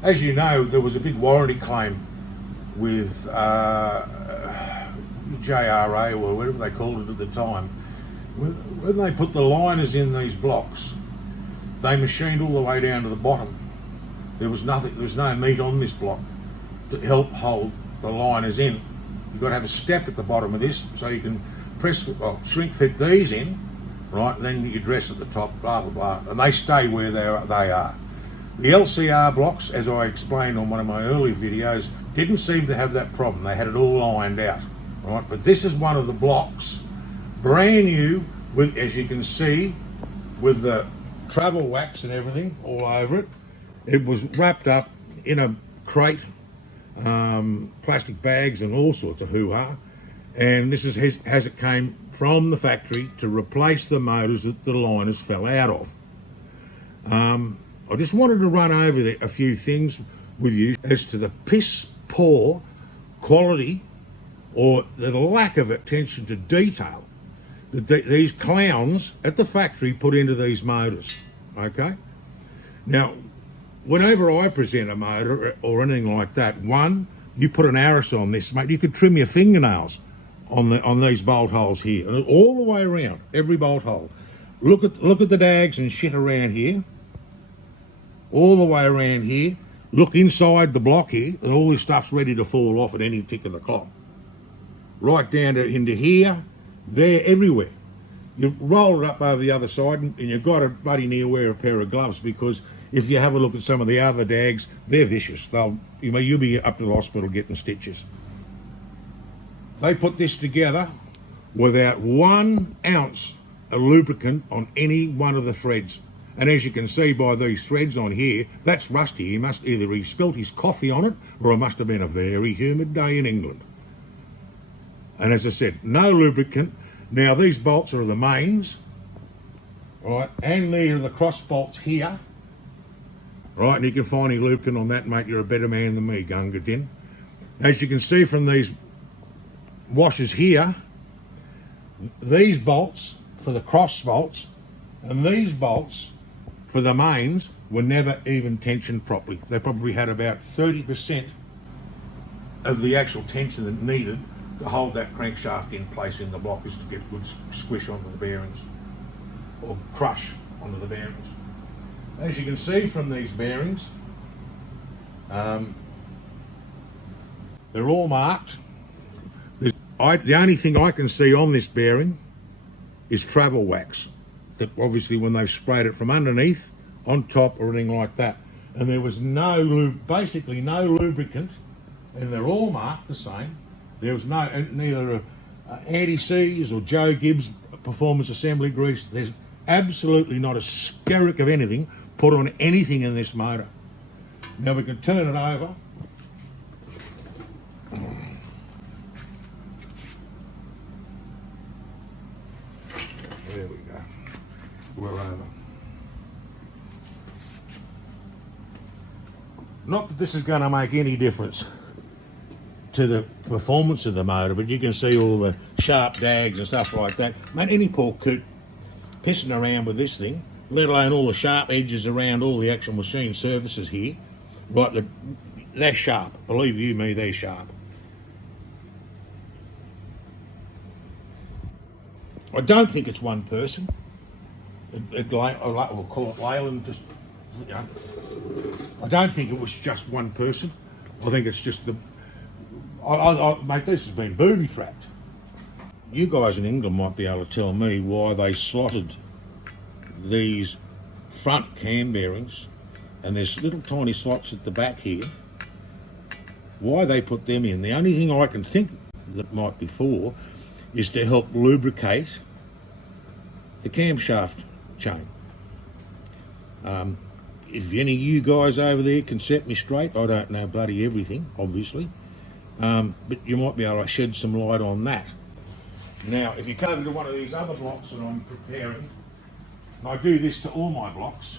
As you know, there was a big warranty claim with JRA, or whatever they called it at the time. When they put the liners in these blocks, they machined all the way down to the bottom. There was nothing, there was no meat on this block to help hold the liners in. You've got to have a step at the bottom of this so you can shrink fit these in, right? And then you dress at the top, blah, blah, blah. And they stay where they are. The LCR blocks, as I explained on one of my earlier videos, didn't seem to have that problem. They had it all lined out, right? But this is one of the blocks, brand new, with, as you can see, with the travel wax and everything all over it. It was wrapped up in a crate, plastic bags and all sorts of hoo-ha. And this is as it came from the factory to replace the motors that the liners fell out of. I just wanted to run over a few things with you as to the piss poor quality or the lack of attention to detail that these clowns at the factory put into these motors, okay? Now, whenever I present a motor or anything like that, one, you put an arris on this, mate, you could trim your fingernails on these bolt holes here, all the way around, every bolt hole. Look at the dags and shit around here, all the way around here. Look inside the block here, and all this stuff's ready to fall off at any tick of the clock. Right down into here, there, everywhere. You roll it up over the other side, and you've got to bloody near wear a pair of gloves, because if you have a look at some of the other dags, they're vicious. You'll be up to the hospital getting stitches. They put this together without 1 ounce of lubricant on any one of the threads. And as you can see by these threads on here, that's rusty. He spilt his coffee on it, or it must have been a very humid day in England. And as I said, no lubricant. Now these bolts are the mains, right? And these are the cross bolts here, right? And you can find any lubricant on that, mate. You're a better man than me, Gunga Din. As you can see from these washers here, these bolts for the cross bolts and these bolts for the mains were never even tensioned properly. They probably had about 30% of the actual tension that needed to hold that crankshaft in place in the block, is to get good squish onto the bearings, or crush onto the bearings. As you can see from these bearings, they're all marked. The only thing I can see on this bearing is travel wax, that obviously when they've sprayed it from underneath, on top, or anything like that. And there was basically no lubricant, and they're all marked the same. There was neither anti-seize or Joe Gibbs performance assembly grease. There's absolutely not a skerrick of anything put on anything in this motor. Now we can turn it over. There we go. We're over. Not that this is going to make any difference to the performance of the motor, but you can see all the sharp dags and stuff like that. Mate, any poor coot pissing around with this thing, let alone all the sharp edges around all the actual machine surfaces here, right, they're sharp. Believe you me, they're sharp. I don't think it's one person. We'll call it Leyland, just, you know. I don't think it was just one person. I think it's just mate, this has been booby trapped. You guys in England might be able to tell me why they slotted these front cam bearings, and there's little tiny slots at the back here. Why they put them in? The only thing I can think that might be for is to help lubricate the camshaft chain. If any of you guys over there can set me straight, I don't know bloody everything, obviously, but you might be able to shed some light on that. Now, if you come to one of these other blocks that I'm preparing, and I do this to all my blocks,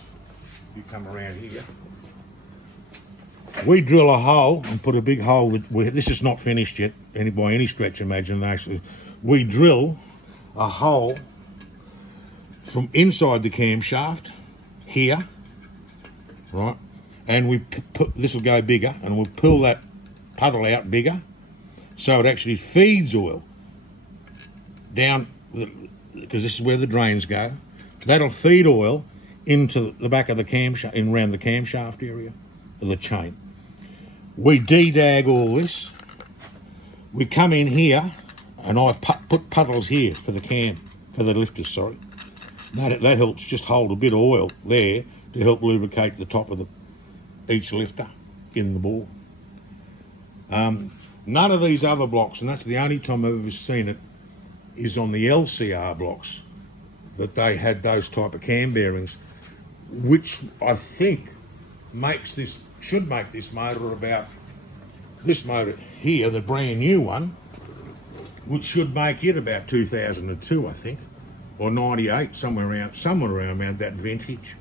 you come around here, we drill a hole and put a big hole. This is not finished yet, by any stretch of imagination. We drill a hole from inside the camshaft here right? And we put this will go bigger, and we'll pull that puddle out bigger, so it actually feeds oil down, because this is where the drains go. That'll feed oil into the back of the camshaft, in around the camshaft area of the chain. We de-dag all this. We come in here, and I put puddles here for the lifters, sorry. That helps just hold a bit of oil there to help lubricate the top of each lifter in the bore. None of these other blocks, and that's the only time I've ever seen it, is on the LCR blocks that they had those type of cam bearings, which I think should make this motor about, this motor here, the brand new one, which should make it about 2002, I think, or 98, somewhere around that vintage.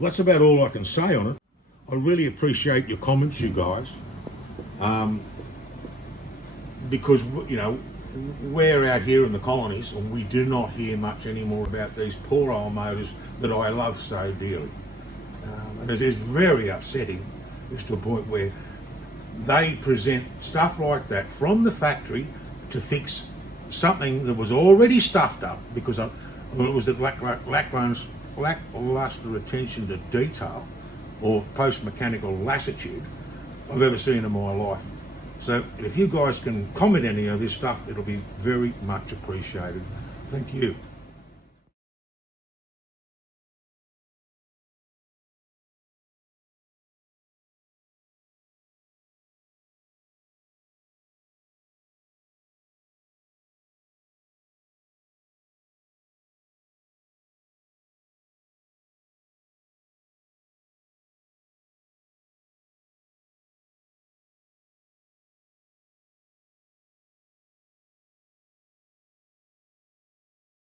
That's about all I can say on it. I really appreciate your comments, you guys, because, you know, we're out here in the colonies and we do not hear much anymore about these poor old motors that I love so dearly. And it is very upsetting, it's to a point where they present stuff like that from the factory to fix something that was already stuffed up because it was a lackluster attention to detail or post-mechanical lassitude I've ever seen in my life. So if you guys can comment any of this stuff, it'll be very much appreciated. Thank you.